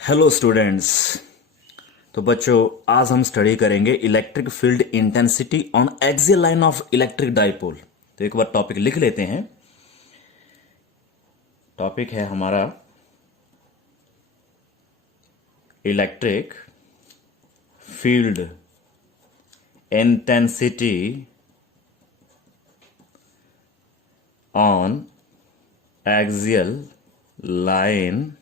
Hello students. तो बच्चों, आज हम स्टडी करेंगे electric field intensity on axial line of electric dipole. तो एक बार टॉपिक लिख लेते हैं। टॉपिक है हमारा electric field intensity on axial line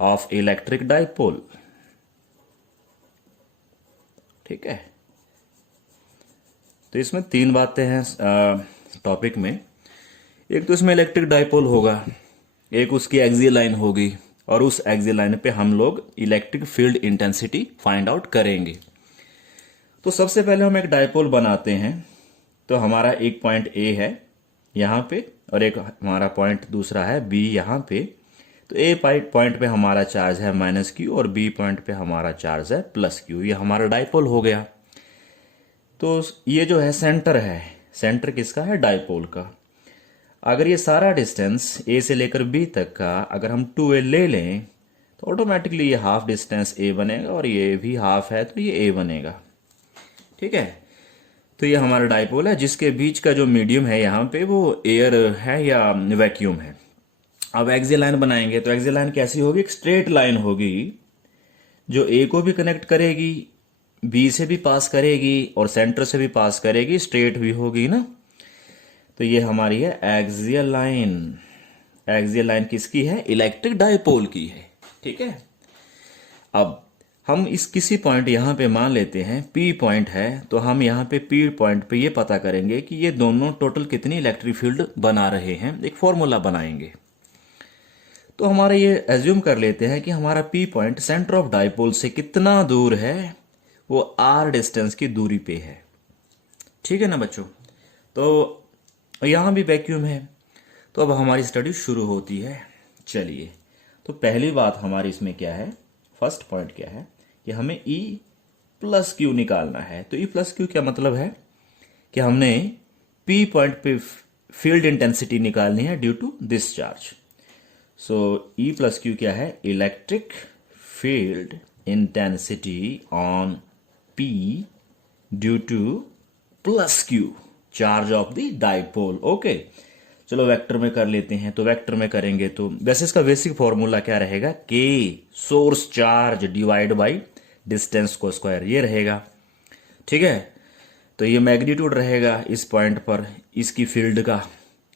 of electric dipole. ठीक है। तो इसमें तीन बातें हैं टॉपिक में। एक तो इसमें इलेक्ट्रिक डाइपोल होगा, एक उसकी एक्सियल लाइन होगी, और उस एक्सियल लाइन पे हम लोग electric field intensity find out करेंगे। तो सबसे पहले हम एक डाइपोल बनाते हैं। तो हमारा एक पॉइंट ए है यहाँ पे, और एक हमारा पॉइंट दूसरा है बी यहाँ पे। तो ए पॉइंट पे हमारा चार्ज है -Q और बी पॉइंट पे हमारा चार्ज है +Q। ये हमारा डाइपोल हो गया। तो ये जो है सेंटर है, सेंटर किसका है? डाइपोल का। अगर ये सारा डिस्टेंस ए से लेकर बी तक का अगर हम 2a ले लें तो ऑटोमेटिकली ये हाफ डिस्टेंस ए बनेगा, और ये भी हाफ है तो ये ए बनेगा। ठीक है। तो ये हमारा डाइपोल है जिसके बीच का जो मीडियम है यहाँ पे वो एयर है या वैक्यूम है। अब एक्सियल लाइन बनाएंगे तो एक्सियल लाइन कैसी होगी? एक स्ट्रेट लाइन होगी जो ए को भी कनेक्ट करेगी, बी से भी पास करेगी और सेंटर से भी पास करेगी, स्ट्रेट भी होगी ना। तो ये हमारी है एक्सियल लाइन। एक्सियल लाइन किसकी है? इलेक्ट्रिक डाइपोल की है। ठीक है। अब हम इस किसी पॉइंट यहाँ पे मान लेते हैं P पॉइंट है, तो हम यहाँ पे P पॉइंट पे ये पता करेंगे कि ये दोनों टोटल कितनी इलेक्ट्रिक फील्ड बना रहे हैं। एक फॉर्मूला बनाएंगे। तो हमारा ये एज्यूम कर लेते हैं कि हमारा P point centre of dipole से कितना दूर है? वो R डिस्टेंस की दूरी पे है। ठीक है ना बच्चों। तो यहाँ भी वैक्यूम है। तो अब हमारी स्टडी शुरू होती है। चलिए, तो पहली बात हमारी इसमें क्या है? फर्स्ट पॉइंट क्या है कि हमें E+Q निकालना है। तो E+Q क्या मतलब है कि हमने P पॉइंट पे फील्ड इंटेंसिटी निकालनी है due to this charge. So E+Q क्या है? Electric field intensity on P due to +Q charge of the dipole. Okay, चलो वेक्टर में कर लेते हैं। तो वेक्टर में करेंगे तो वैसे इसका बेसिक फॉर्मूला क्या रहेगा? K source charge divide by distance को स्क्वायर, ये रहेगा। ठीक है। तो ये मैग्नीट्यूड रहेगा इस पॉइंट पर इसकी फील्ड का,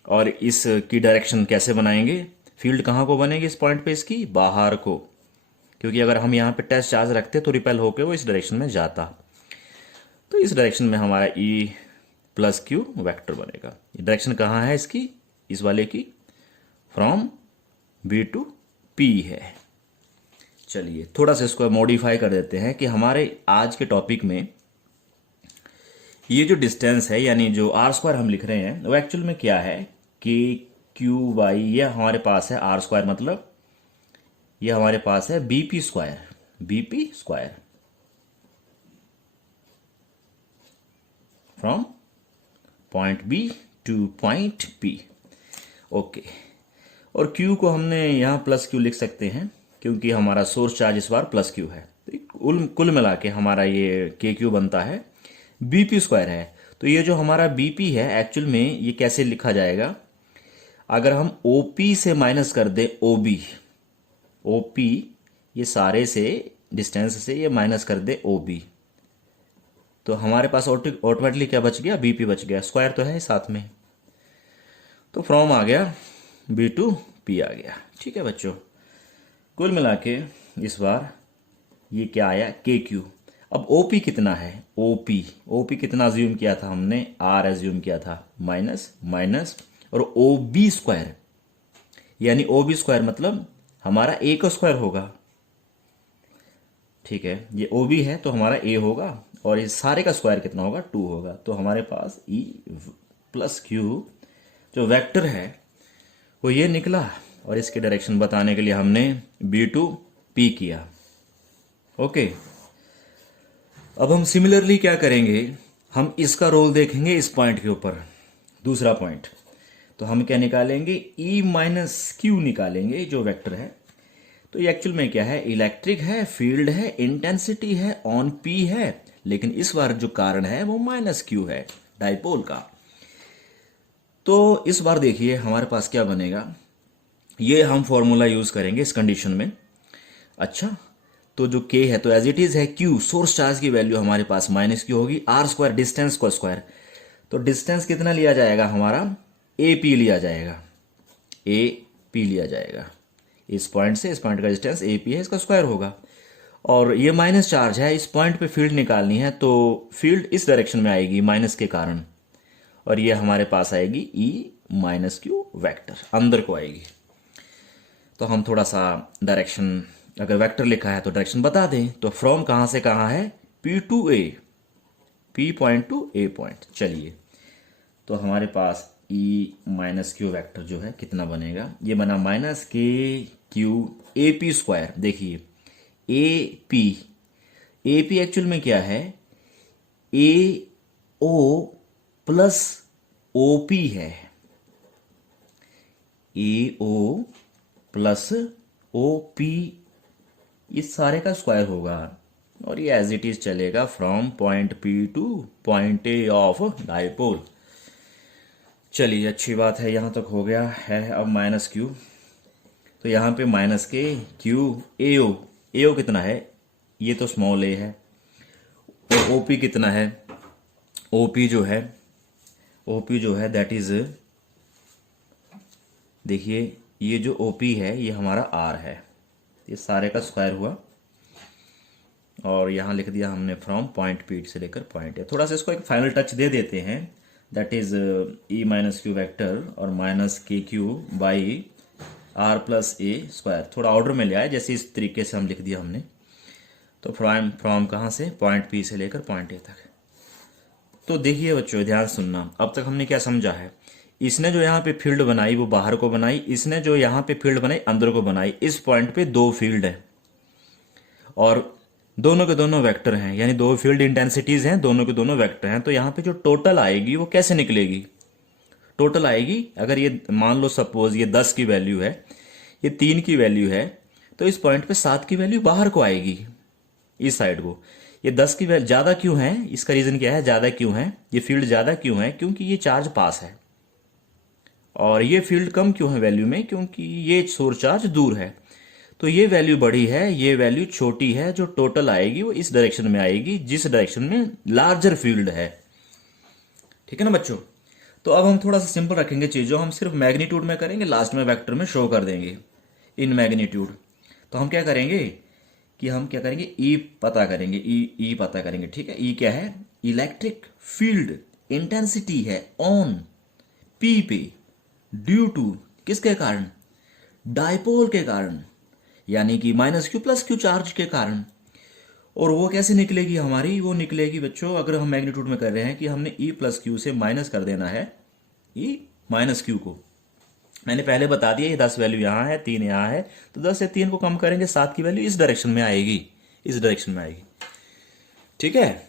और इसकी डायरेक्शन कैसे बनाएंगे? फील्ड कहाँ को बनेगी इस पॉइंट पे? इसकी बाहर को, क्योंकि अगर हम यहाँ पे टेस्ट चार्ज रखते तो रिपेल होकर वो इस डायरेक्शन में जाता। तो इस डायरेक्शन में हमारा E+Q वेक्टर बनेगा। ये डायरेक्शन कहाँ है इसकी? इस वाले की फ्रॉम B टू P है। चलिए थोड़ा सा इसको मॉडिफाई कर देते हैं कि हमारे आज के टॉपिक में ये जो डिस्टेंस है यानी जो R² हम लिख रहे हैं वो एक्चुअल में क्या है? KQY। ये हमारे पास है R², मतलब ये हमारे पास है BP² from point B two point P। Okay. और Q को हमने यहाँ +Q लिख सकते हैं क्योंकि हमारा सोर्स चार्ज इस बार +Q है। तो कुल मिला के हमारा ये KQ बनता है BP² है। तो ये जो हमारा BP है एक्चुअल में ये कैसे लिखा जाएगा? अगर हम OP से माइनस कर दे OP, ये सारे से डिस्टेंस से ये माइनस कर दे OB, तो हमारे पास ऑटोमेटिकली क्या बच गया? BP बच गया। स्क्वायर तो है साथ में, तो फ्रॉम आ गया B टू P आ गया। ठीक है बच्चों। कुल मिला के इस बार ये क्या आया? KQ। अब OP कितना है? OP कितना अज्यूम किया था हमने? R अज्यूम किया था, माइनस और OB², यानी OB² मतलब हमारा A का स्क्वायर होगा। ठीक है, ये OB है तो हमारा A होगा, और इस सारे का स्क्वायर कितना होगा? 2 होगा। तो हमारे पास E+Q जो वेक्टर है वो ये निकला, और इसकी डायरेक्शन बताने के लिए हमने B टू P किया। ओके। अब हम सिमिलरली क्या करेंगे? हम इसका रोल देखेंगे इस पॉइंट के ऊपर, दूसरा पॉइंट। तो हम क्या निकालेंगे, ई माइनस क्यू निकालेंगे जो वेक्टर है। तो ये एक्चुअल में क्या है, इलेक्ट्रिक है, फील्ड है, इंटेंसिटी है, ऑन पी है, लेकिन इस बार जो कारण है वो माइनस क्यू है डाइपोल का। तो इस बार देखिए हमारे पास क्या बनेगा, ये हम फॉर्मूला यूज करेंगे इस कंडीशन में। अच्छा, तो जो k है तो एज इट इज है q, सोर्स चार्ज की वैल्यू हमारे पास माइनस क्यू होगी, r स्क्वायर डिस्टेंस को स्क्वायर। तो डिस्टेंस कितना लिया जाएगा हमारा, ए पी लिया जाएगा, ए पी लिया जाएगा। इस पॉइंट से इस पॉइंट का डिस्टेंस ए पी है, इसका स्क्वायर होगा। और ये माइनस चार्ज है, इस पॉइंट पे फील्ड निकालनी है, तो फील्ड इस डायरेक्शन में आएगी माइनस के कारण, और ये हमारे पास आएगी ई माइनस क्यू वेक्टर, अंदर को आएगी। तो हम थोड़ा सा डायरेक्शन, अगर वेक्टर लिखा है तो डायरेक्शन बता दें। तो फ्रॉम कहाँ से कहाँ है, P to A, P point to A point. चलिए, तो हमारे पास ई माइनस क्यू वैक्टर जो है कितना बनेगा, ये बना माइनस के क्यू ए पी स्क्वायर। देखिए ए पी एक्चुअल में क्या है, ए ओ प्लस ओ पी है, ए ओ प्लस ओ पी, इस सारे का स्क्वायर होगा, और ये एज इट इज चलेगा from point P two point A of dipole. चलिए अच्छी बात है, यहाँ तक हो गया है। अब माइनस क्यू, तो यहाँ पे माइनस के क्यू ए ओ कितना है, ये तो स्मॉल ए है, और ओ पी कितना है, ओ पी जो है दैट इज, देखिए ये जो ओ पी है ये हमारा आर है, ये सारे का स्क्वायर हुआ, और यहाँ लिख दिया हमने फ्रॉम पॉइंट पी से लेकर पॉइंट ए। थोड़ा सा इसको एक फाइनल टच दे देते हैं, that is E minus Q vector और माइनस के Q by R plus A square. थोड़ा ऑर्डर में ले आए, जैसे इस तरीके से हम लिख दिया हमने। तो फ्रॉम कहाँ से, पॉइंट पी से लेकर पॉइंट ए तक। तो देखिए बच्चों ध्यान सुनना, अब तक हमने क्या समझा है, इसने जो यहाँ पे फील्ड बनाई वो बाहर को बनाई, इसने जो यहाँ पे फील्ड बनाई अंदर को बनाई। इस पॉइंट पे दो फील्ड है और दोनों के दोनों वेक्टर हैं, यानी दो फील्ड इंटेंसिटीज हैं, दोनों के दोनों वेक्टर हैं। तो यहाँ पे जो टोटल आएगी वो कैसे निकलेगी, टोटल आएगी, अगर ये मान लो सपोज ये 10 की वैल्यू है, ये 3 की वैल्यू है, तो इस पॉइंट पे 7 की वैल्यू बाहर को आएगी इस साइड को। ये 10 की वैल्यू ज़्यादा क्यों है, इसका रीज़न क्या है, ज़्यादा क्यों है, ये फील्ड ज़्यादा क्यों है, क्योंकि ये चार्ज पास है, और ये फील्ड कम क्यों है वैल्यू में, क्योंकि ये सोर्स चार्ज दूर है। तो ये वैल्यू बड़ी है, ये वैल्यू छोटी है, जो टोटल आएगी वो इस डायरेक्शन में आएगी जिस डायरेक्शन में लार्जर फील्ड है। ठीक है ना बच्चों। तो अब हम थोड़ा सा सिंपल रखेंगे चीज़ों, हम सिर्फ मैग्नीट्यूड में करेंगे, लास्ट में वेक्टर में शो कर देंगे इन मैग्नीट्यूड। तो हम क्या करेंगे कि हम क्या करेंगे, ई पता करेंगे, ई पता करेंगे। ठीक है, ई क्या है, इलेक्ट्रिक फील्ड इंटेंसिटी है ऑन पी पे, ड्यू टू किसके कारण, डाइपोल के कारण, यानी कि minus Q plus Q charge के कारण। और वो कैसे निकलेगी हमारी, वो निकलेगी बच्चों, अगर हम मैग्नीट्यूड में कर रहे हैं कि हमने ई प्लस क्यू से माइनस कर देना है ई माइनस क्यू को। मैंने पहले बता दिया ये 10 वैल्यू यहाँ है, 3 यहाँ है, तो 10 से 3 को कम करेंगे, 7 की वैल्यू इस डायरेक्शन में आएगी, इस डायरेक्शन में आएगी। ठीक है,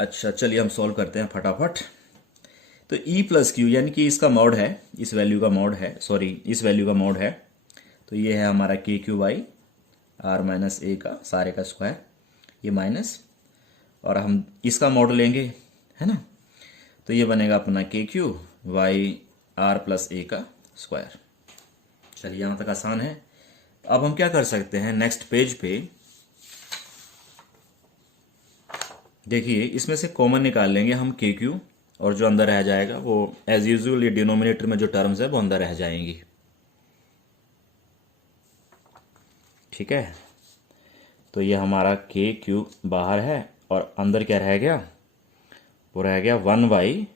अच्छा चलिए हम सॉल्व करते हैं फटाफट। तो ई प्लस क्यू यानी कि इसका मॉड है, इस वैल्यू का मॉड है, सॉरी इस वैल्यू का मॉड है। तो ये है हमारा के क्यू बाई आर माइनस ए का सारे का स्क्वायर, ये माइनस, और हम इसका मॉड लेंगे, है ना। तो ये बनेगा अपना के क्यू बाई आर प्लस ए का स्क्वायर। चलिए यहाँ तक आसान है। अब हम क्या कर सकते हैं, नेक्स्ट पेज पे देखिए इसमें से कॉमन निकाल लेंगे हम के क्यू, और जो अंदर रह जाएगा वो एज यूजुअल ये डिनोमिनेटर में जो टर्म्स है वो अंदर रह जाएंगी। ठीक है, तो ये हमारा के क्यू बाहर है और अंदर क्या रह गया, वो रह गया 1 बाई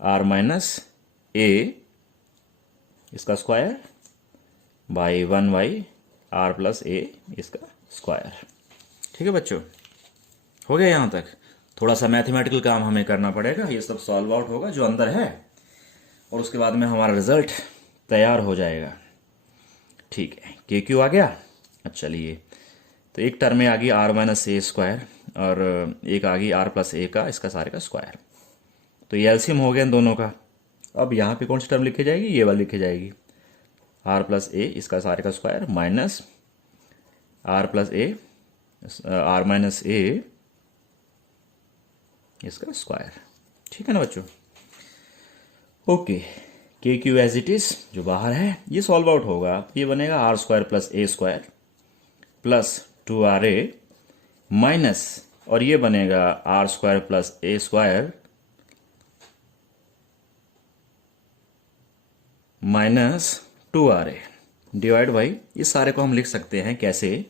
आर माइनस ए इसका square by 1 by R plus A इसका स्क्वायर। ठीक है बच्चों, हो गया यहाँ तक। थोड़ा सा मैथमेटिकल काम हमें करना पड़ेगा, ये सब सॉल्व आउट होगा जो अंदर है, और उसके बाद में हमारा रिजल्ट तैयार हो जाएगा। ठीक है, के क्यू आ गया। अच्छा चलिए, तो एक टर्म में आ गई आर माइनस ए स्क्वायर, और एक आ गई आर प्लस ए का इसका सारे का स्क्वायर। तो ये एलसीएम हो गया इन दोनों का। अब यहाँ पे कौन सी टर्म लिखी जाएगी, ये वाली लिखी जाएगी, आर प्लस ए इसका सारे का square minus R plus A R minus A इसका स्क्वायर। ठीक है ना बच्चों। ओके, के क्यू एज इट इज जो बाहर है ये सॉल्व आउट होगा, ये बनेगा R square plus A square plus 2RA minus, और ये बनेगा R square plus A square minus 2RA divide by, इस सारे को हम लिख सकते हैं कैसे,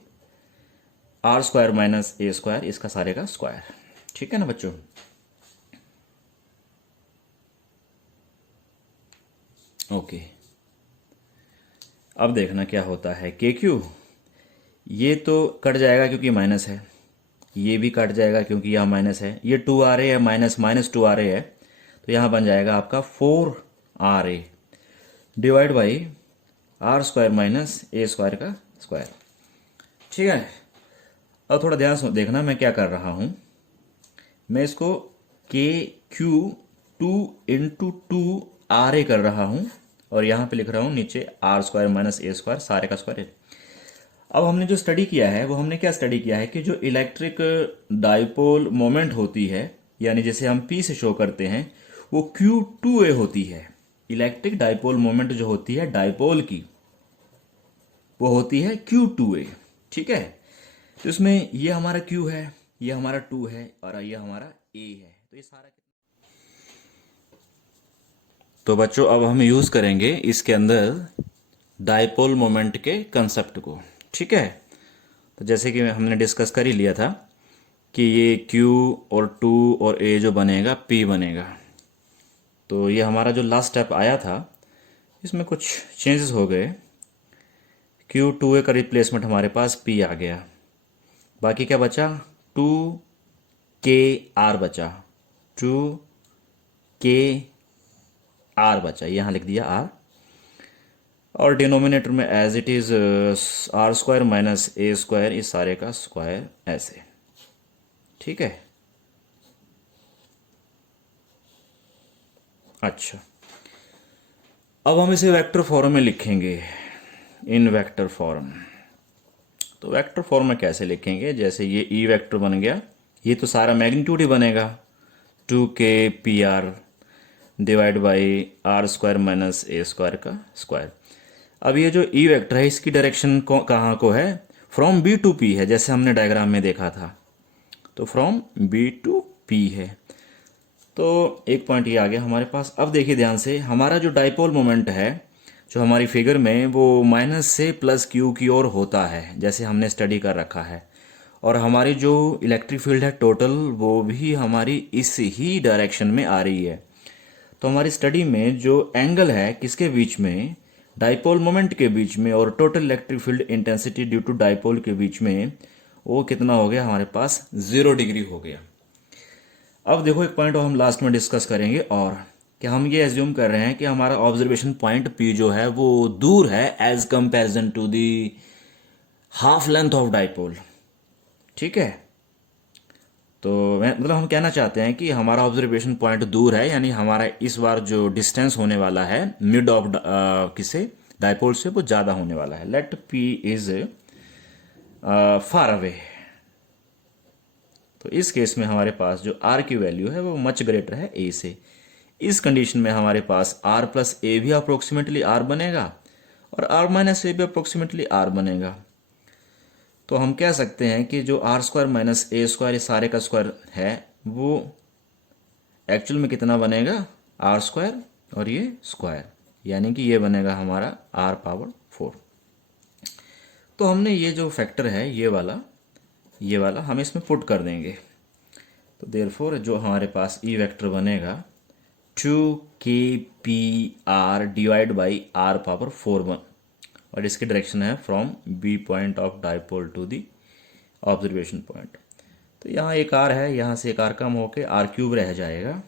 R square minus A square इसका सारे का स्क्वायर। ठीक है ना बच्चों। ओके, अब देखना क्या होता है, के क्यू ये तो कट जाएगा क्योंकि माइनस है, ये भी कट जाएगा क्योंकि यहाँ माइनस है, ये 2RA है माइनस माइनस 2RA है, तो यहाँ बन जाएगा आपका 4RA divide by R square minus A square का स्क्वायर। ठीक है। अब थोड़ा ध्यान से देखना मैं क्या कर रहा हूँ, मैं इसको के क्यू 2 × 2RA कर रहा हूँ और यहाँ पे लिख रहा हूँ नीचे R square minus A square सारे का स्क्वायर। अब हमने जो स्टडी किया है वो हमने क्या स्टडी किया है कि जो इलेक्ट्रिक डाइपोल मोमेंट होती है, यानी जैसे हम P से शो करते हैं, वो Q2A होती है। इलेक्ट्रिक डाइपोल मोमेंट जो होती है डाइपोल की वो होती है Q2A। ठीक है, तो इसमें ये हमारा Q है, ये हमारा 2 है और ये हमारा A है, तो ये सारा। तो बच्चों अब हम यूज करेंगे इसके अंदर डाइपोल मोमेंट के कंसेप्ट को। ठीक है, तो जैसे कि हमने डिस्कस कर ही लिया था कि ये Q और 2 और A जो बनेगा P बनेगा, तो ये हमारा जो लास्ट स्टेप आया था इसमें कुछ चेंजेस हो गए, Q2A का रिप्लेसमेंट हमारे पास P आ गया, बाकी क्या बचा 2KR बचा, 2KR बचा, यहाँ लिख दिया R, और डिनोमिनेटर में as it is R square minus A square इस सारे का स्क्वायर ऐसे। ठीक है, अच्छा अब हम इसे वेक्टर फॉर्म में लिखेंगे, इन वेक्टर फॉर्म। तो वेक्टर फॉर्म में कैसे लिखेंगे, जैसे ये ई वेक्टर बन गया, ये तो सारा मैग्नीट्यूड ही बनेगा 2KPR divide by R square minus A square का स्क्वायर। अब ये जो ई वेक्टर है इसकी डायरेक्शन कहाँ को है, फ्रॉम B टू P है, जैसे हमने डायग्राम में देखा था, तो फ्रॉम B टू P है। तो एक पॉइंट ये आ गया हमारे पास। अब देखिए ध्यान से, हमारा जो डाइपोल मोमेंट है जो हमारी फिगर में वो माइनस से प्लस Q की ओर होता है, जैसे हमने स्टडी कर रखा है, और हमारी जो इलेक्ट्रिक फील्ड है टोटल वो भी हमारी इस ही डायरेक्शन में आ रही है। तो हमारी स्टडी में जो एंगल है किसके बीच में, डाइपोल मोमेंट के बीच में और total electric field intensity due to dipole के बीच में, वो कितना हो गया हमारे पास 0 डिग्री हो गया। अब देखो एक पॉइंट हम लास्ट में डिस्कस करेंगे, और कि हम ये एज्यूम कर रहे हैं कि हमारा ऑब्जर्वेशन पॉइंट P जो है वो दूर है as comparison to the half length of dipole. ठीक है, तो मतलब हम कहना चाहते हैं कि हमारा ऑब्जर्वेशन पॉइंट दूर है, यानी हमारा इस बार जो डिस्टेंस होने वाला है मिड ऑफ किसे डाइपोल से वो ज़्यादा होने वाला है। Let P is far away, तो इस केस में हमारे पास जो R की वैल्यू है वो मच ग्रेटर है A से। इस कंडीशन में हमारे पास R प्लस ए भी अप्रोक्सीमेटली R बनेगा और R माइनस ए भी अप्रोक्सीमेटली R बनेगा। तो हम कह सकते हैं कि जो R square minus A square ये सारे का स्क्वायर है वो एक्चुअल में कितना बनेगा, आर स्क्वायर और ये स्क्वायर, यानी कि ये बनेगा हमारा R पावर 4। तो हमने ये जो फैक्टर है ये वाला हम इसमें पुट कर देंगे, तो देयरफॉर जो हमारे पास ई वेक्टर बनेगा 2KPR divide by R power 4 और इसकी डायरेक्शन है from B point of dipole to the observation point. तो यहाँ एक R है, यहाँ से एक R कम होके R³ रह जाएगा।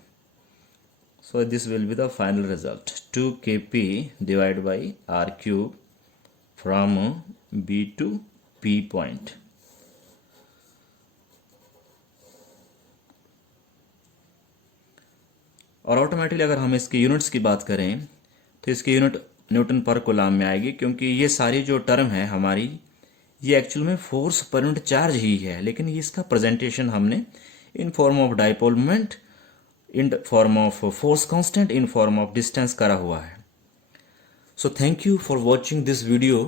So this will be the final result 2KP divide by R³ from B to P point. और ऑटोमेटिकली अगर हम इसकी यूनिट्स की बात करें तो इसकी यूनिट न्यूटन पर कूलाम में आएगी, क्योंकि ये सारी जो टर्म है हमारी ये एक्चुअल में फोर्स पर यूनिट चार्ज ही है, लेकिन इसका प्रेजेंटेशन हमने in form of dipole moment, in form of force constant, in form of distance करा हुआ है. So thank you for watching this video.